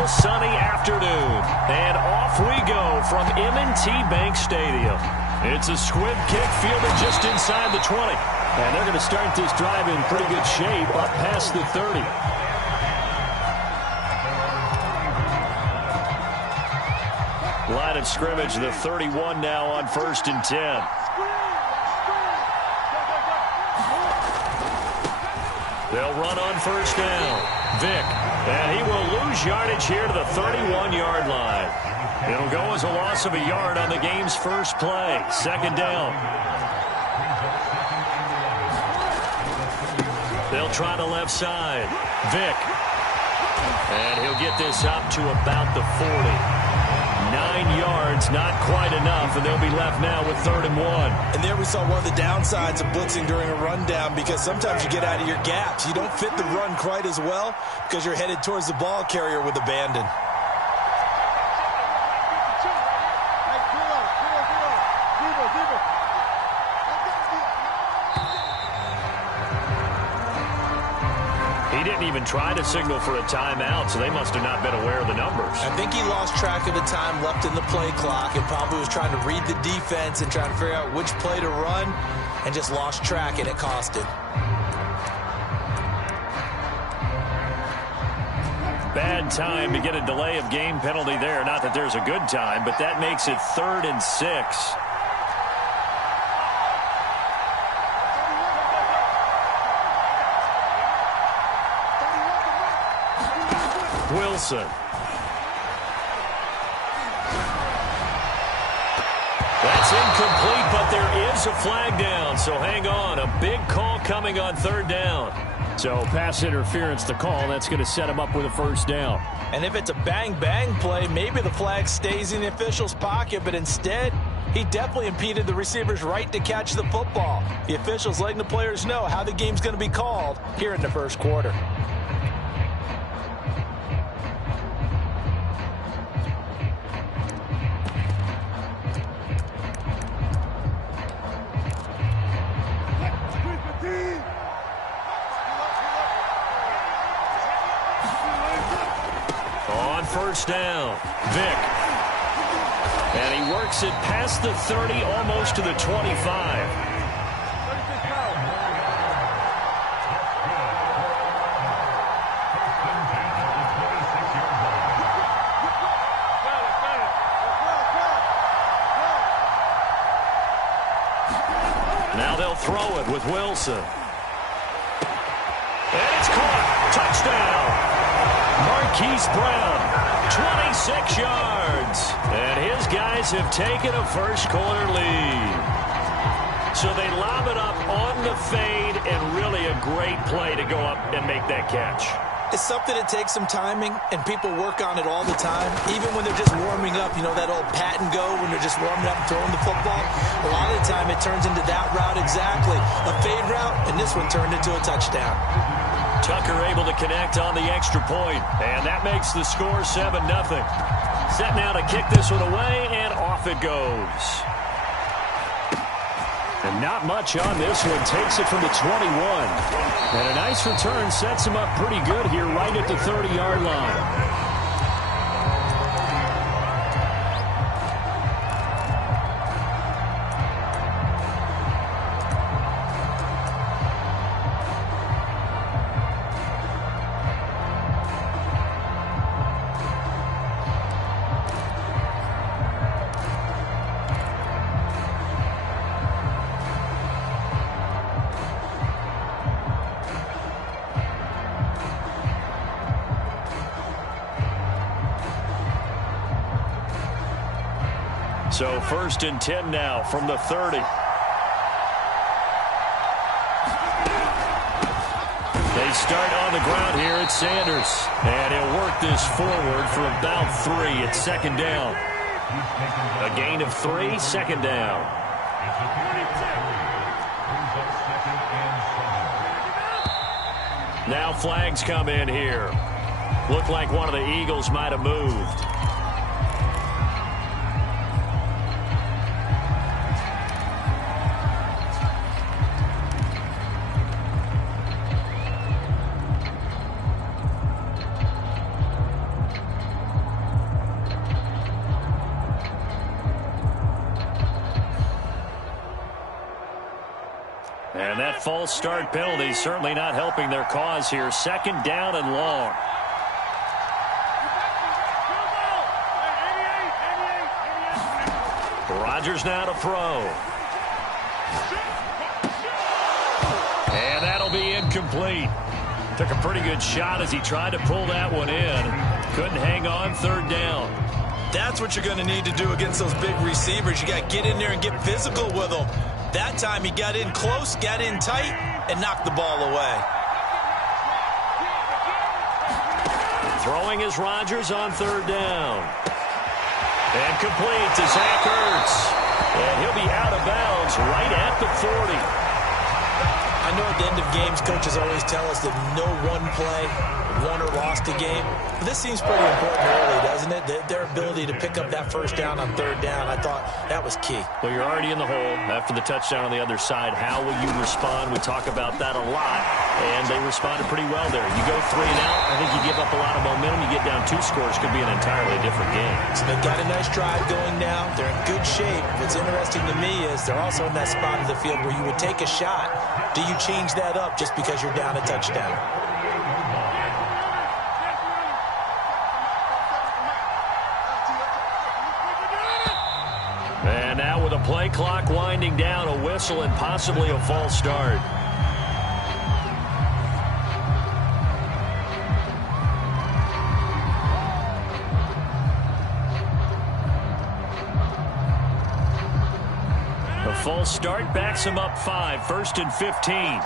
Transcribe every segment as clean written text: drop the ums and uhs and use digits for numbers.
beautiful sunny afternoon. And off we go from M&T Bank Stadium. It's a squib kick fielded just inside the 20. And they're going to start this drive in pretty good shape up past the 30. Line of scrimmage, the 31 now on 1st and 10. They'll run on 1st down. Vick, and he will lose yardage here to the 31-yard line. It'll go as a loss of a yard on the game's first play. 2nd down. They'll try the left side. Vick. And he'll get this up to about the 40. 9 yards, not quite enough, and they'll be left now with 3rd and 1. And there we saw one of the downsides of blitzing during a rundown, because sometimes you get out of your gaps. You don't fit the run quite as well because you're headed towards the ball carrier with abandon. He didn't even try to signal for a timeout, so they must have not been aware of the numbers. I think he lost track of the time left in the play clock and probably was trying to read the defense and trying to figure out which play to run and just lost track, and it cost him. Bad time to get a delay of game penalty there. Not that there's a good time, but that makes it 3rd and 6. Wilson. That's incomplete, but there is a flag down, so hang on. A big call coming on 3rd down. So pass interference to call. That's going to set him up with a 1st down. And if it's a bang-bang play, maybe the flag stays in the official's pocket, but instead, he definitely impeded the receiver's right to catch the football. The officials letting the players know how the game's going to be called here in the 1st quarter. On 1st down, Vick. And he works it past the 30, almost to the 25. Now they'll throw it with Wilson. And it's caught. Touchdown. Marquise Brown, 26 yards. And his guys have taken a first-quarter lead. So they lob it up on the fade, and really a great play to go up and make that catch. It's something that takes some timing, and people work on it all the time. Even when they're just warming up, you know, that old pat and go when they're just warming up and throwing the football. A lot of the time it turns into that route exactly. A fade route, and this one turned into a touchdown. Tucker able to connect on the extra point, and that makes the score 7-0. Set now to kick this one away, and off it goes. And not much on this one. Takes it from the 21. And a nice return sets him up pretty good here right at the 30-yard line. So 1st and 10 now from the 30. They start on the ground here at Sanders. And he'll work this forward for about 3 at 2nd down. A gain of 3, 2nd down. Now flags come in here. Looked like one of the Eagles might have moved. And that false start penalty is certainly not helping their cause here. Second down and long. Rodgers now to throw. And that'll be incomplete. Took a pretty good shot as he tried to pull that one in. Couldn't hang on. Third down. That's what you're going to need to do against those big receivers. You got to get in there and get physical with them. That time he got in close, got in tight, and knocked the ball away. Throwing is Rodgers on third down. And complete to Zach Ertz. And he'll be out of bounds right at the 40. I know at the end of games, coaches always tell us that no one play won or lost a game. But this seems pretty important early, doesn't it? Their ability to pick up that first down on third down, I thought that was key. Well, you're already in the hole after the touchdown on the other side. How will you respond? We talk about that a lot, and they responded pretty well there. You go 3 and out, I think you give up a lot of momentum. You get down 2 scores, could be an entirely different game. So they've got a nice drive going now. They're in good shape. What's interesting to me is they're also in that spot of the field where you would take a shot. Do you change that up just because you're down a touchdown? And now with a play clock winding down, a whistle and possibly a false start. A false start backs him up 5, 1st and 15.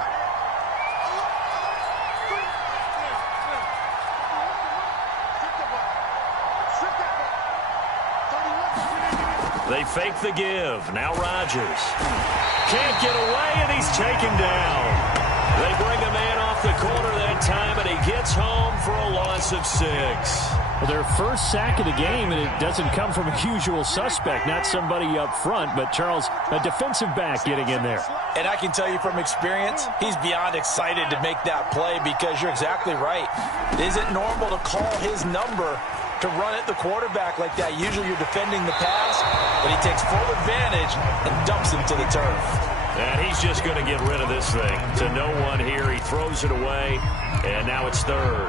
They fake the give. Now Rodgers. Can't get away, and he's taken down. They bring a man off the corner that time, and he gets home for a loss of 6. Well, their first sack of the game, and it doesn't come from a usual suspect, not somebody up front, but Charles, a defensive back getting in there. And I can tell you from experience, he's beyond excited to make that play because you're exactly right. It isn't normal to call his number to run at the quarterback like that. Usually you're defending the pass, but he takes full advantage and dumps him to the turf. And he's just going to get rid of this thing. To no one here. He throws it away, and now it's third.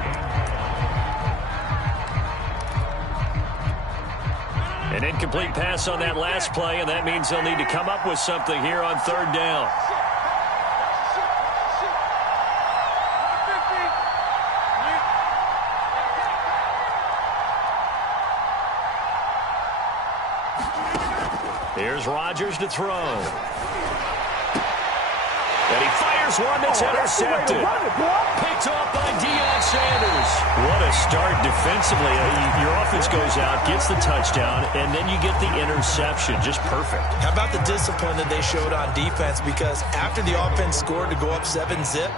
An incomplete pass on that last play, and that means they'll need to come up with something here on third down. Here's Rodgers to throw. And he fires one that's intercepted. Picked off by Deion Sanders. What a start defensively. Your offense goes out, gets the touchdown, and then you get the interception. Just perfect. How about the discipline that they showed on defense? Because after the offense scored to go up 7-zip,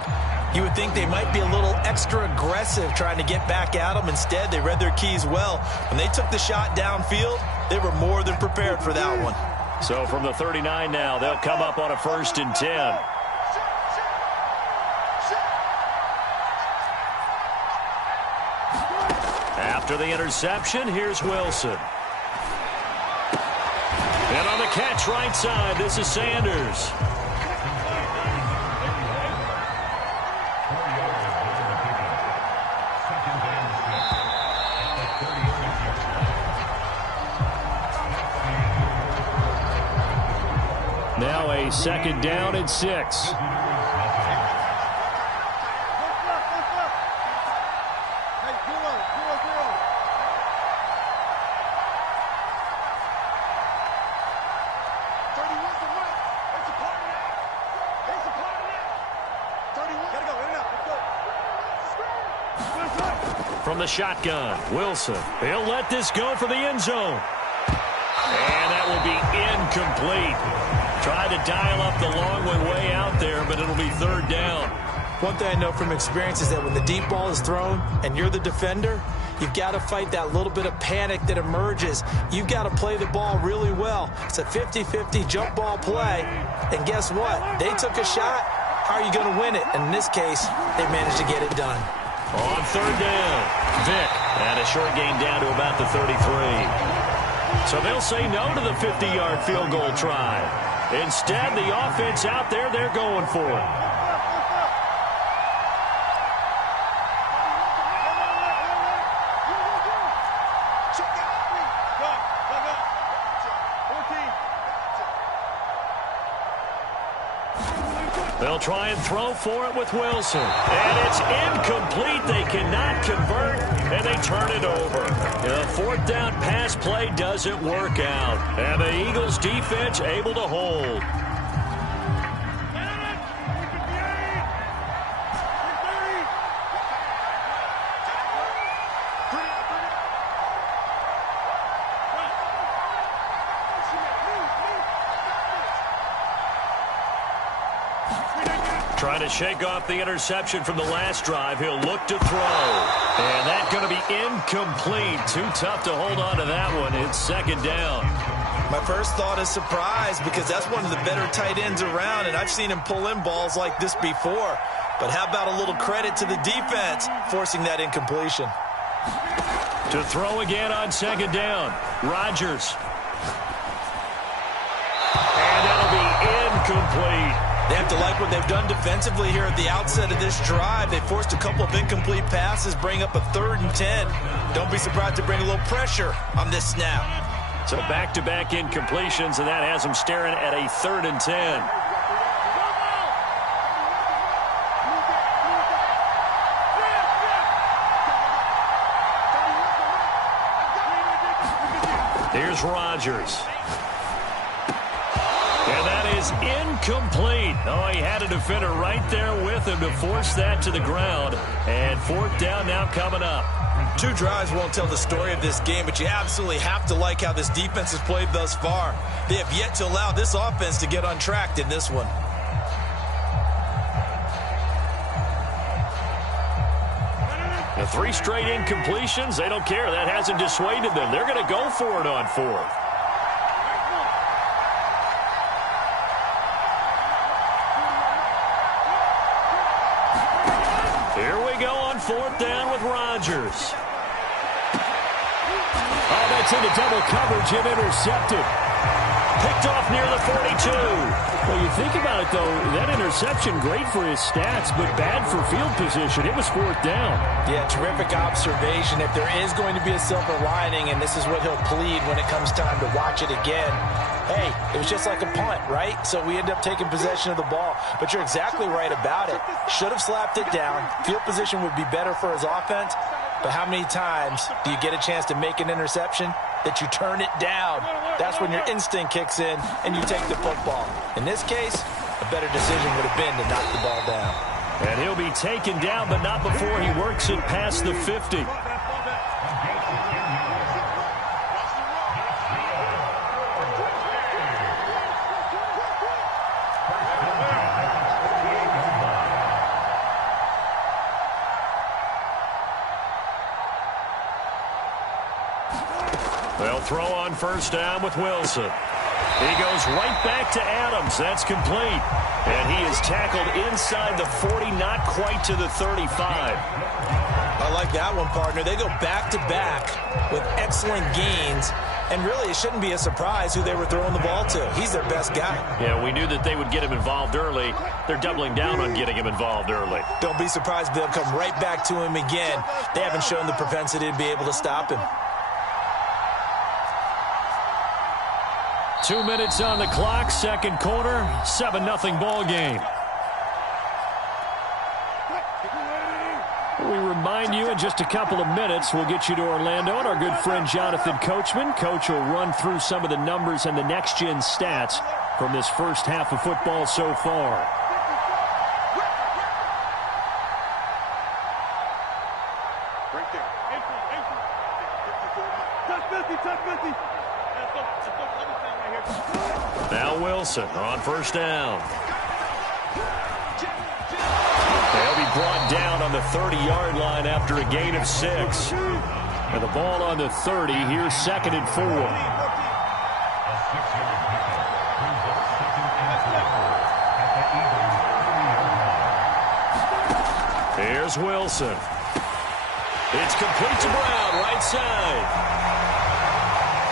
you would think they might be a little extra aggressive trying to get back at them. Instead, they read their keys well. When they took the shot downfield, they were more than prepared for that one. So from the 39 now, they'll come up on a 1st and 10. After the interception, here's Wilson. And on the catch right side, this is Sanders. Now a 2nd down and 6. From the shotgun, Wilson. He'll let this go for the end zone. And that will be incomplete. Tried to dial up the long way out there, but it'll be 3rd down. One thing I know from experience is that when the deep ball is thrown and you're the defender, you've got to fight that little bit of panic that emerges. You've got to play the ball really well. It's a 50-50 jump ball play. And guess what? They took a shot. How are you going to win it? And in this case, they managed to get it done. On 3rd down, Vick, and a short gain down to about the 33. So they'll say no to the 50-yard field goal try. Instead, the offense out there, they're going for it. They'll try and throw for it with Wilson. And it's incomplete. They cannot convert, and they turn it over. The fourth down pass play doesn't work out. And the Eagles defense able to hold. Trying to shake off the interception from the last drive. He'll look to throw. And that's going to be incomplete. Too tough to hold on to that one. It's second down. My first thought is surprise because that's one of the better tight ends around, and I've seen him pull in balls like this before. But how about a little credit to the defense forcing that incompletion? To throw again on second down. Rodgers. And that'll be incomplete. They have to like what they've done defensively here at the outset of this drive. They forced a couple of incomplete passes, bring up a 3rd and 10. Don't be surprised to bring a little pressure on this snap. So back-to-back incompletions, and that has them staring at a 3rd and 10. Here's Rodgers. And that is incomplete. Oh, he had a defender right there with him to force that to the ground. And fourth down now coming up. 2 drives won't tell the story of this game, but you absolutely have to like how this defense has played thus far. They have yet to allow this offense to get untracked in this one. The 3 straight incompletions, they don't care. That hasn't dissuaded them. They're going to go for it on 4th. Here we go on 4th down with Rodgers. Oh, that's into double coverage and intercepted. Picked off near the 42. Well, you think about it, though, that interception, great for his stats, but bad for field position. It was 4th down. Yeah, terrific observation. If there is going to be a silver lining, and this is what he'll plead when it comes time to watch it again, hey, it was just like a punt, right? So we end up taking possession of the ball. But you're exactly right about it. Should have slapped it down. Field position would be better for his offense. But how many times do you get a chance to make an interception that you turn it down? That's when your instinct kicks in and you take the football. In this case, a better decision would have been to knock the ball down. And he'll be taken down, but not before he works it past the 50. They'll throw on 1st down with Wilson. He goes right back to Adams. That's complete. And he is tackled inside the 40, not quite to the 35. I like that one, partner. They go back-to-back with excellent gains. And really, it shouldn't be a surprise who they were throwing the ball to. He's their best guy. Yeah, we knew that they would get him involved early. They're doubling down on getting him involved early. Don't be surprised if they'll come right back to him again. They haven't shown the propensity to be able to stop him. 2 minutes on the clock, second quarter, 7-0 ball game. We remind you in just a couple of minutes, we'll get you to Orlando and our good friend Jonathan Coachman. Coach will run through some of the numbers and the next-gen stats from this first half of football so far. Now Wilson on 1st down. They'll be brought down on the 30-yard line after a gain of 6. And the ball on the 30. Here's 2nd and 4. Here's Wilson. It's complete to Brown, right side.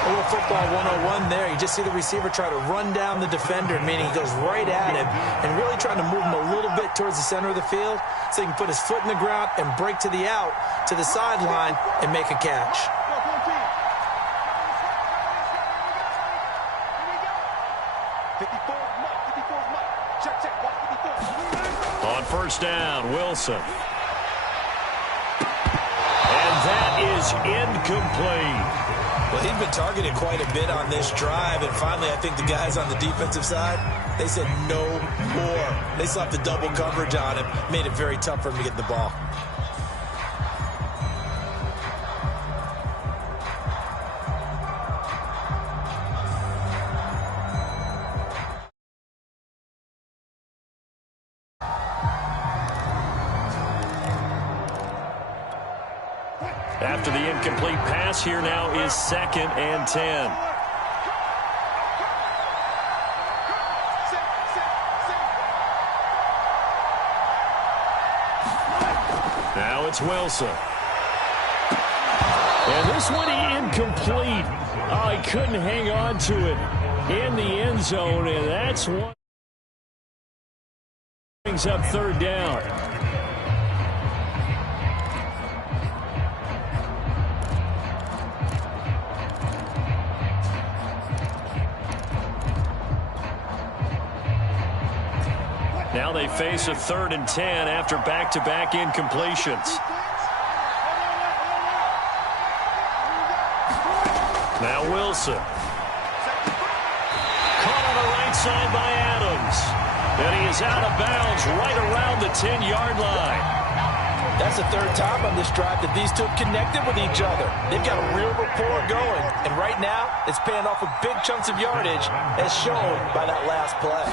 A little football 101 there. You just see the receiver try to run down the defender, meaning he goes right at him and really trying to move him a little bit towards the center of the field so he can put his foot in the ground and break to the out, to the sideline, and make a catch. On first down, Wilson. And that is incomplete. Well, he's been targeted quite a bit on this drive, and finally I think the guys on the defensive side, they said no more. They slapped the double coverage on him, made it very tough for him to get the ball. After the incomplete pass, here now is 2nd and 10. Now it's Wilson. And this one incomplete. Oh, he couldn't hang on to it in the end zone, and that's one. Brings up 3rd down. Now they face a 3rd and 10 after back-to-back incompletions. Now Wilson. Caught on the right side by Adams. And he is out of bounds right around the 10-yard line. That's the 3rd time on this drive that these two have connected with each other. They've got a real rapport going. And right now, it's paying off with big chunks of yardage, as shown by that last play.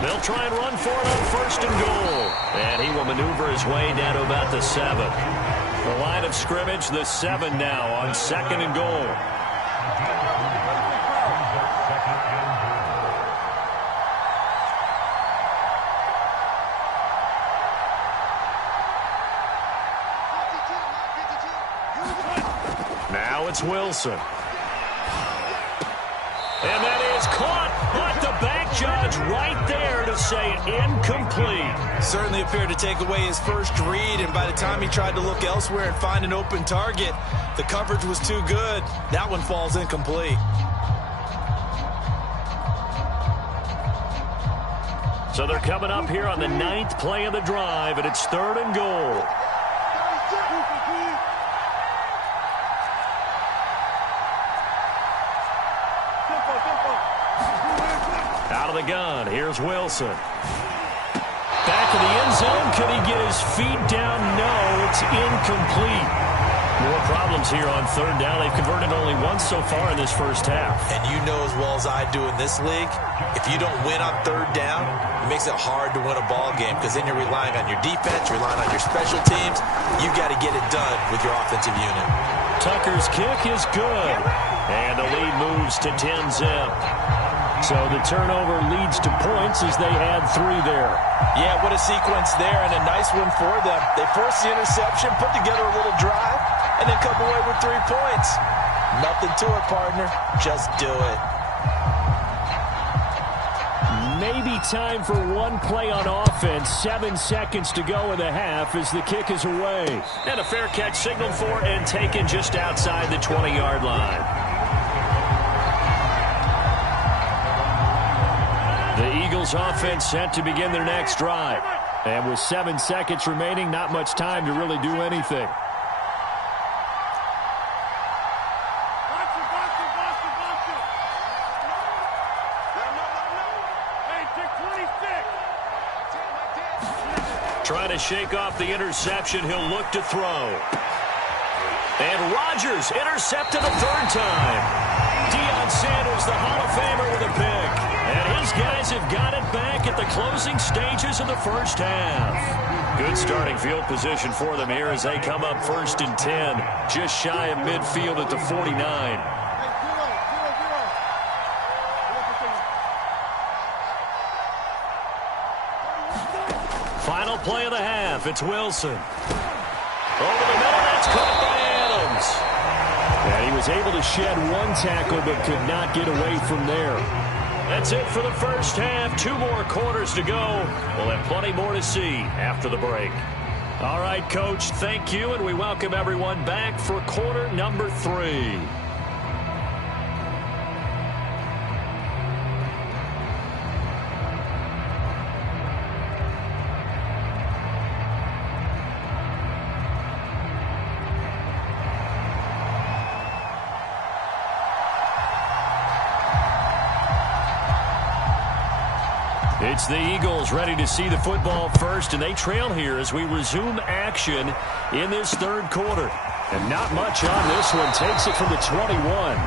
They'll try and run for it on 1st and goal. And he will maneuver his way down to about the 7. The line of scrimmage, the 7 now on 2nd and goal. Now it's Wilson. And that is caught, but the back judge right there to say incomplete. Certainly appeared to take away his first read, and by the time he tried to look elsewhere and find an open target, the coverage was too good. That one falls incomplete. So they're coming up here on the 9th play of the drive, and it's 3rd and goal. Out of the gun, here's Wilson. Back of the end zone, could he get his feet down? No, it's incomplete. More problems here on 3rd down. They've converted only once so far in this first half. And you know as well as I do in this league, if you don't win on 3rd down, it makes it hard to win a ball game because then you're relying on your defense, you're relying on your special teams. You've got to get it done with your offensive unit. Tucker's kick is good. And the lead moves to 10-zip. So the turnover leads to points as they add 3 there. Yeah, what a sequence there, and a nice one for them. They force the interception, put together a little drive, and then come away with 3 points. Nothing to it, partner. Just do it. Maybe time for one play on offense. 7 seconds to go in the half as the kick is away. And a fair catch signaled for and taken just outside the 20-yard line. The Eagles offense set to begin their next drive. And with 7 seconds remaining, not much time to really do anything. Trying to shake off the interception. He'll look to throw. And Rodgers intercepted a 3rd time. Deion Sanders, the Hall of Famer, with a pick. And his guys have got it back at the closing stages of the first half. Good starting field position for them here as they come up 1st and 10. Just shy of midfield at the 49. Final play of the half. It's Wilson. Over the middle, that's caught by Adams. And he was able to shed one tackle but could not get away from there. That's it for the first half. 2 more quarters to go. We'll have plenty more to see after the break. All right, Coach, thank you, and we welcome everyone back for quarter number 3. It's the Eagles ready to see the football first, and they trail here as we resume action in this third quarter. And not much on this one. Takes it from the 21.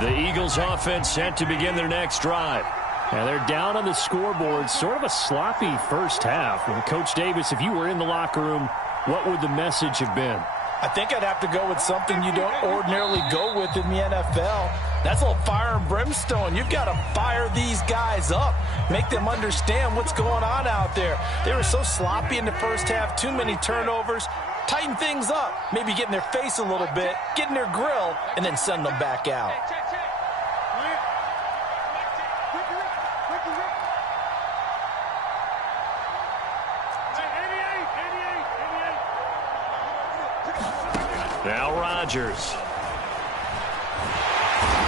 The Eagles offense set to begin their next drive. And they're down on the scoreboard. Sort of a sloppy first half. And Coach Davis, if you were in the locker room, what would the message have been? I think I'd have to go with something you don't ordinarily go with in the NFL. That's a little fire and brimstone. You've got to fire these guys up. Make them understand what's going on out there. They were so sloppy in the first half. Too many turnovers. Tighten things up. Maybe get in their face a little bit. Get in their grill. And then send them back out. Now Rodgers.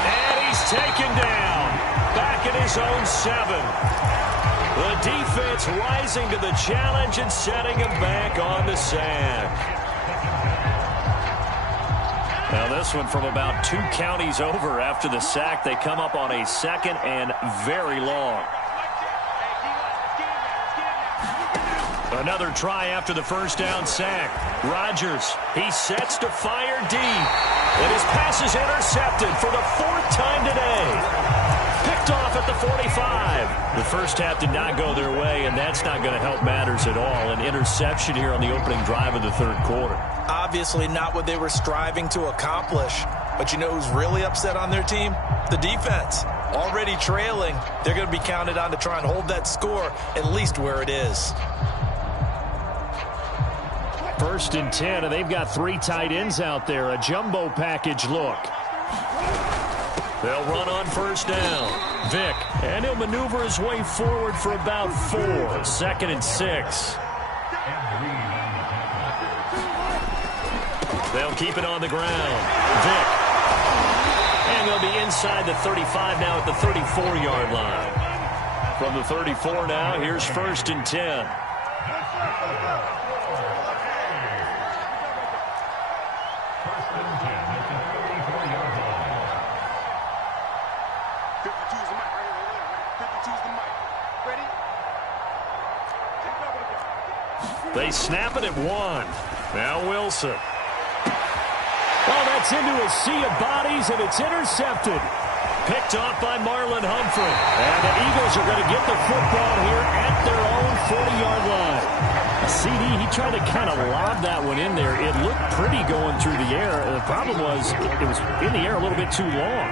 And he's taken down. Back at his own 7. The defense rising to the challenge and setting him back on the sack. Now this one from about 2 counties over after the sack. They come up on a 2nd and very long. Another try after the first down sack. Rodgers, he sets to fire deep. And his pass is intercepted for the 4th time today. Picked off at the 45. The first half did not go their way, and that's not going to help matters at all. An interception here on the opening drive of the third quarter. Obviously not what they were striving to accomplish. But you know who's really upset on their team? The defense. Already trailing. They're going to be counted on to try and hold that score at least where it is. 1st and 10, and they've got 3 tight ends out there. A jumbo package look. They'll run on first down. Vick, and he'll maneuver his way forward for about 4. 2nd and 6. They'll keep it on the ground. Vick. And they'll be inside the 35 now at the 34-yard line. From the 34 now, here's 1st and 10. They snap it at 1. Now Wilson. Oh, that's into a sea of bodies, and it's intercepted. Picked off by Marlon Humphrey. And the Eagles are going to get the football here at their own 40-yard line. CD, he tried to kind of lob that one in there. It looked pretty going through the air. The problem was it was in the air a little bit too long.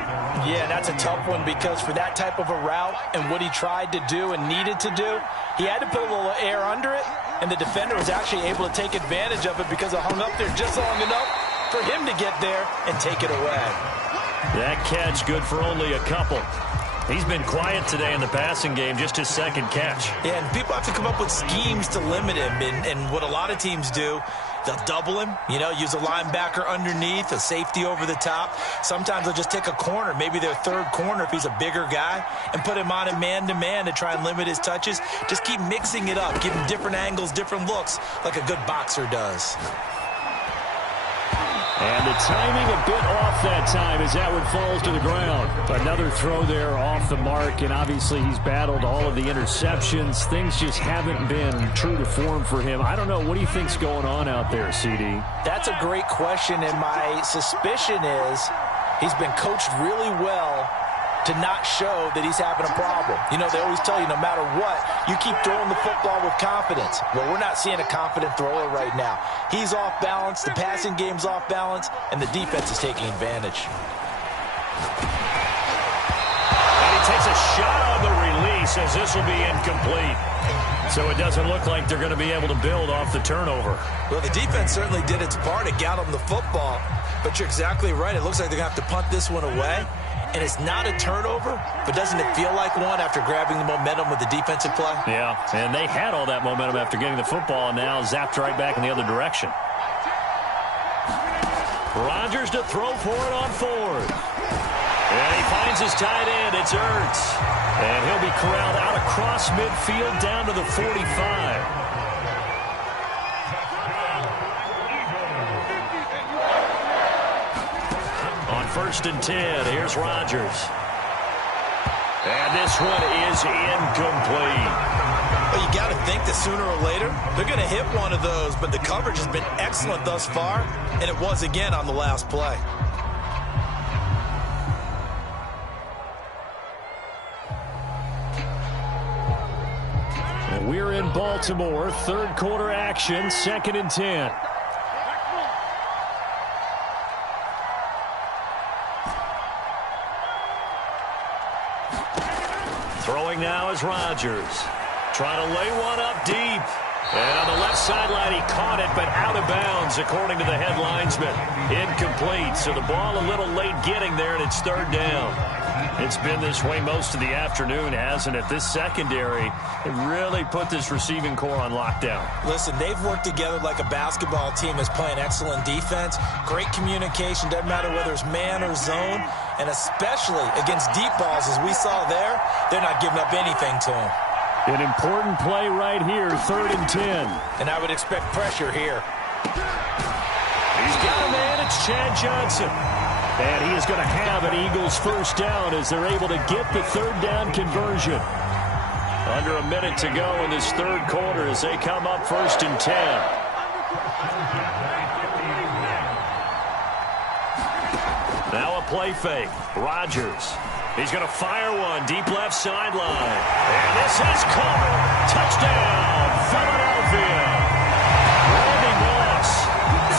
Yeah, that's a tough one because for that type of a route and what he tried to do and needed to do, he had to put a little air under it, and the defender was actually able to take advantage of it because it hung up there just long enough for him to get there and take it away. That catch good for only a couple. He's been quiet today in the passing game, just his 2nd catch. Yeah, and people have to come up with schemes to limit him, and what a lot of teams do, they'll double him, you know, use a linebacker underneath, a safety over the top. Sometimes they'll just take a corner, maybe their 3rd corner if he's a bigger guy, and put him on a man-to-man to try and limit his touches. Just keep mixing it up, give him different angles, different looks, like a good boxer does. And the timing a bit off that time as that one falls to the ground. Another throw there off the mark, and obviously he's battled all of the interceptions. Things just haven't been true to form for him. I don't know. What do you think's going on out there, CD? That's a great question, and my suspicion is he's been coached really well to not show that he's having a problem. You know, they always tell you no matter what, you keep throwing the football with confidence. Well, we're not seeing a confident thrower right now. He's off balance, the passing game's off balance, and the defense is taking advantage. And he takes a shot on the release as this will be incomplete. So it doesn't look like they're going to be able to build off the turnover. Well, the defense certainly did its part to get them the football, but you're exactly right. It looks like they're going to have to punt this one away. And it's not a turnover, but doesn't it feel like one after grabbing the momentum with the defensive play? Yeah, and they had all that momentum after getting the football and now zapped right back in the other direction. Rodgers to throw for it on fourth. And he finds his tight end. It's Ertz. And he'll be corralled out across midfield down to the 45. On 1st and 10, here's Rodgers. And this one is incomplete. Well, you got to think that sooner or later, they're going to hit one of those, but the coverage has been excellent thus far, and it was again on the last play. And we're in Baltimore, third quarter action, 2nd and 10. Throwing now is Rodgers. Trying to lay one up deep. And on the left sideline, he caught it, but out of bounds, according to the head linesman. Incomplete, so the ball a little late getting there, and it's 3rd down. It's been this way most of the afternoon, hasn't it? This secondary, it really put this receiving core on lockdown. Listen, they've worked together like a basketball team that's playing excellent defense. Great communication, doesn't matter whether it's man or zone. And especially against deep balls, as we saw there, they're not giving up anything to them. An important play right here, 3rd and 10. And I would expect pressure here. He's got a man, it's Chad Johnson. And he is going to have an Eagles first down as they're able to get the 3rd down conversion. Under a minute to go in this 3rd quarter as they come up 1st and 10. Now a play fake. Rodgers. He's going to fire one deep left sideline. And this is covered. Touchdown, Philadelphia. Randy Moss,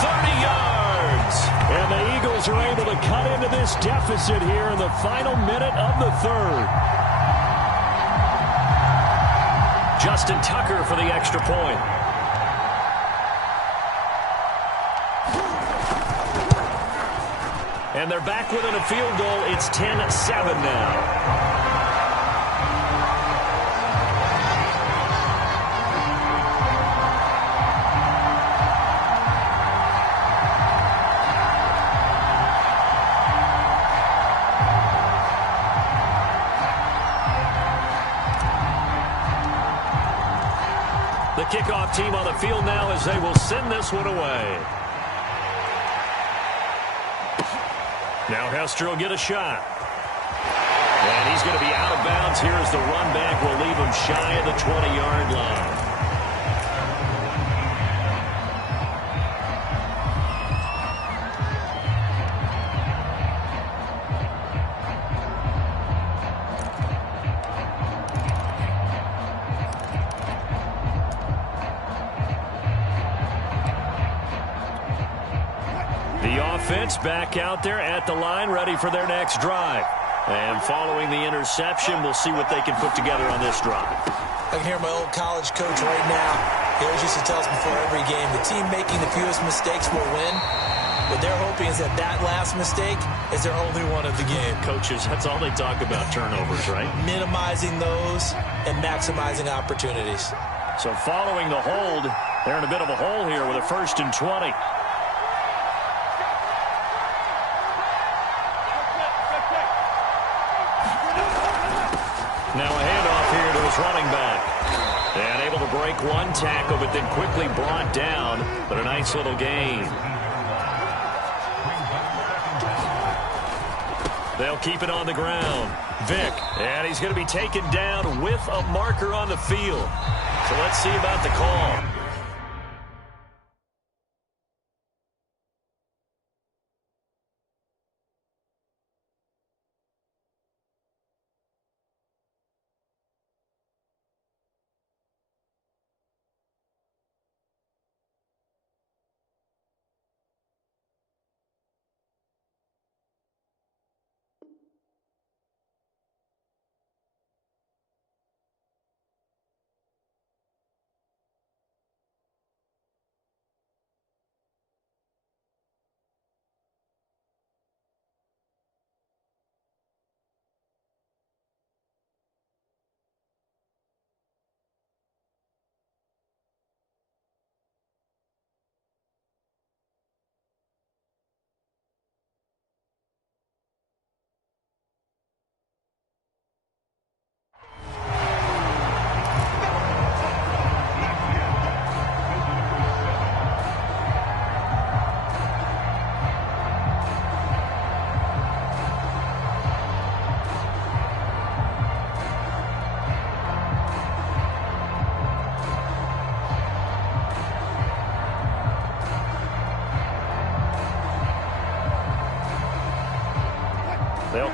30 yards. And the Eagles are able to cut into this deficit here in the final minute of the 3rd. Justin Tucker for the extra point. And they're back within a field goal. It's 10-7 now. The kickoff team on the field now as they will send this one away. Now Hester will get a shot. And he's going to be out of bounds here as the run back will leave him shy of the 20-yard line. Offense back out there at the line, ready for their next drive. And following the interception, we'll see what they can put together on this drive. I can hear my old college coach right now. He always used to tell us before every game, the team making the fewest mistakes will win. What they're hoping is that last mistake is their only one of the game. Coaches, that's all they talk about, turnovers, right? Minimizing those and maximizing opportunities. So following the hold, they're in a bit of a hole here with a 1st and 20. Now a handoff here to his running back. And able to break one tackle, but then quickly brought down. But a nice little gain. They'll keep it on the ground. Vick, and he's going to be taken down with a marker on the field. So let's see about the call.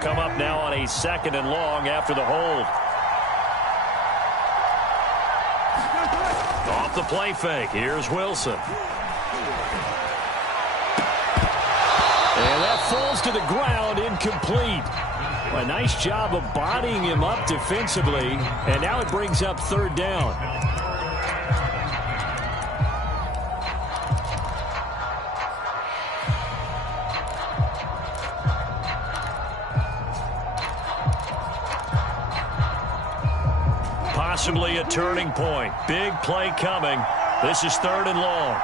come up now on a 2nd and long after the hold. Off the play fake. Here's Wilson. And that falls to the ground, incomplete. A nice job of bodying him up defensively, and now it brings up 3rd down. Possibly a turning point. Big play coming. This is 3rd and long.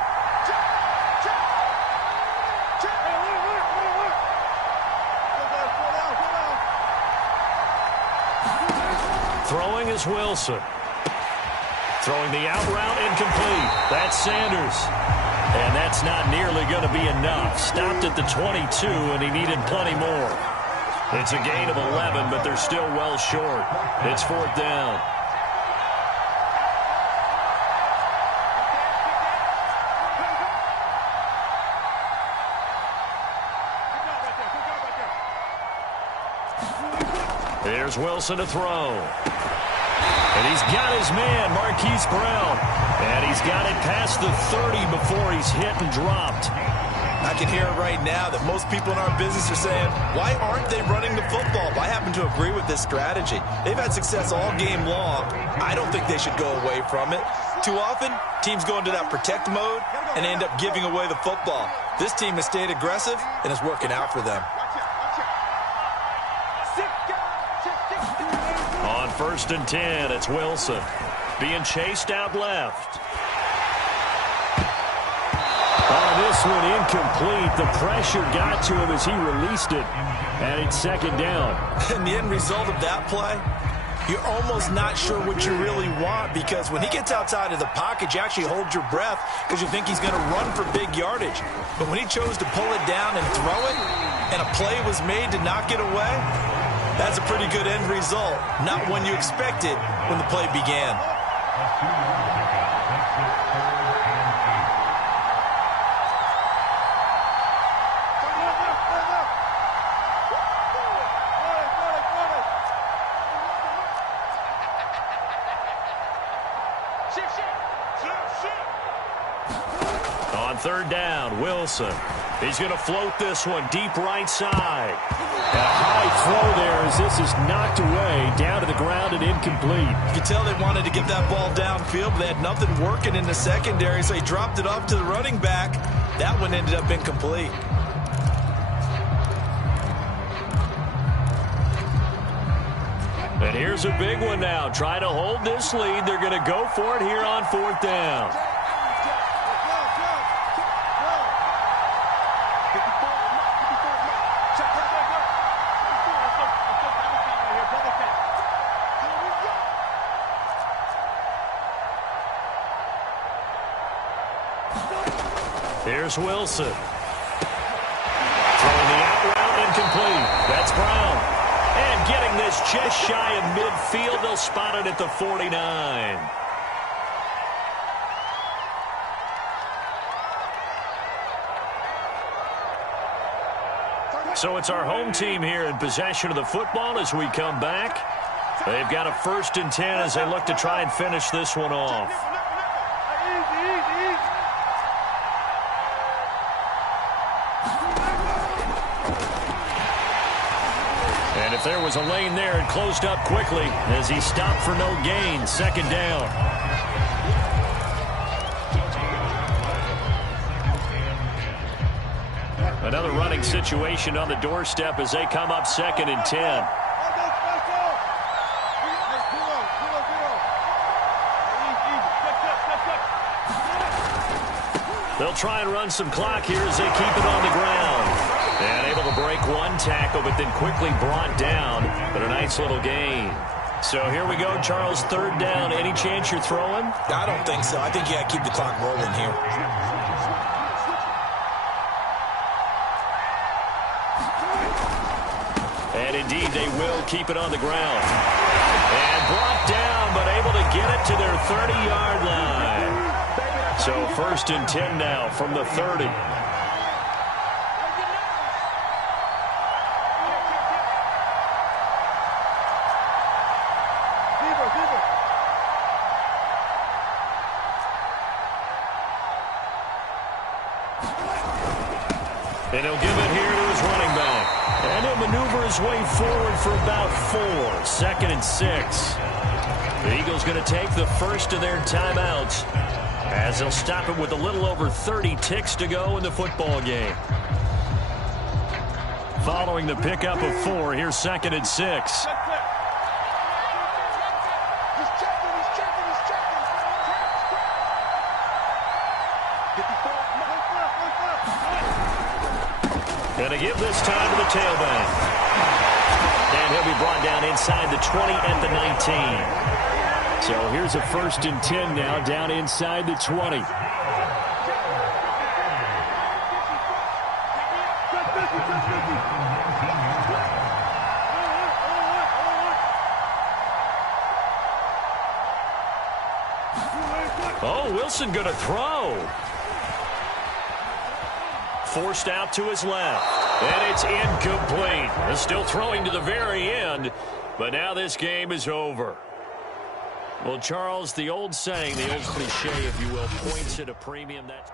Throwing is Wilson. Throwing the out route, incomplete. That's Sanders. And that's not nearly going to be enough. Stopped at the 22, and he needed plenty more. It's a gain of 11, but they're still well short. It's 4th down. Here's Wilson to throw. And he's got his man, Marquise Brown. And he's got it past the 30 before he's hit and dropped. I can hear it right now that most people in our business are saying, why aren't they running the football? But I happen to agree with this strategy. They've had success all game long. I don't think they should go away from it. Too often, teams go into that protect mode and end up giving away the football. This team has stayed aggressive, and it's working out for them. On 1st and 10, it's Wilson. Being chased out left. Oh, this one incomplete. The pressure got to him as he released it. And it's 2nd down. And the end result of that play, you're almost not sure what you really want, because when he gets outside of the pocket, you actually hold your breath because you think he's going to run for big yardage. But when he chose to pull it down and throw it, and a play was made to knock it away, that's a pretty good end result. Not one you expected when the play began. On 3rd down, Wilson. He's going to float this one deep right side. And a high throw there as this is knocked away, down to the ground and incomplete. You could tell they wanted to get that ball downfield, but they had nothing working in the secondary, so he dropped it off to the running back. That one ended up incomplete. And here's a big one now. Trying to hold this lead. They're going to go for it here on 4th down. Here's Wilson. Throwing the out route, incomplete. That's Brown. And getting this just shy of midfield. They'll spot it at the 49. So it's our home team here in possession of the football as we come back. They've got a 1st and 10 as they look to try and finish this one off. And if there was a lane there, it closed up quickly as he stopped for no gain. 2nd down. Another running situation on the doorstep as they come up 2nd and 10. They'll try and run some clock here as they keep it on the ground. And able to break one tackle, but then quickly brought down. But a nice little gain. So here we go, Charles, 3rd down. Any chance you're throwing? I don't think so. I think you got to keep the clock rolling here. And indeed, they will keep it on the ground. And brought down, but able to get it to their 30-yard line. So 1st and 10 now from the 30. And he'll give it here to his running back. And he'll maneuver his way forward for about 4. 2nd and 6. The Eagles going to take the first of their timeouts as they'll stop it with a little over 30 ticks to go in the football game. Following the pickup of 4, here's 2nd and 6. Going to give this time to the tailback. And he'll be brought down inside the 20 at the 19. So here's a 1st and 10 now, down inside the 20. Oh, Wilson going to throw. Forced out to his left. And it's incomplete. They're still throwing to the very end. But now this game is over. Well, Charles, the old saying, the old cliche, if you will, points at a premium. That's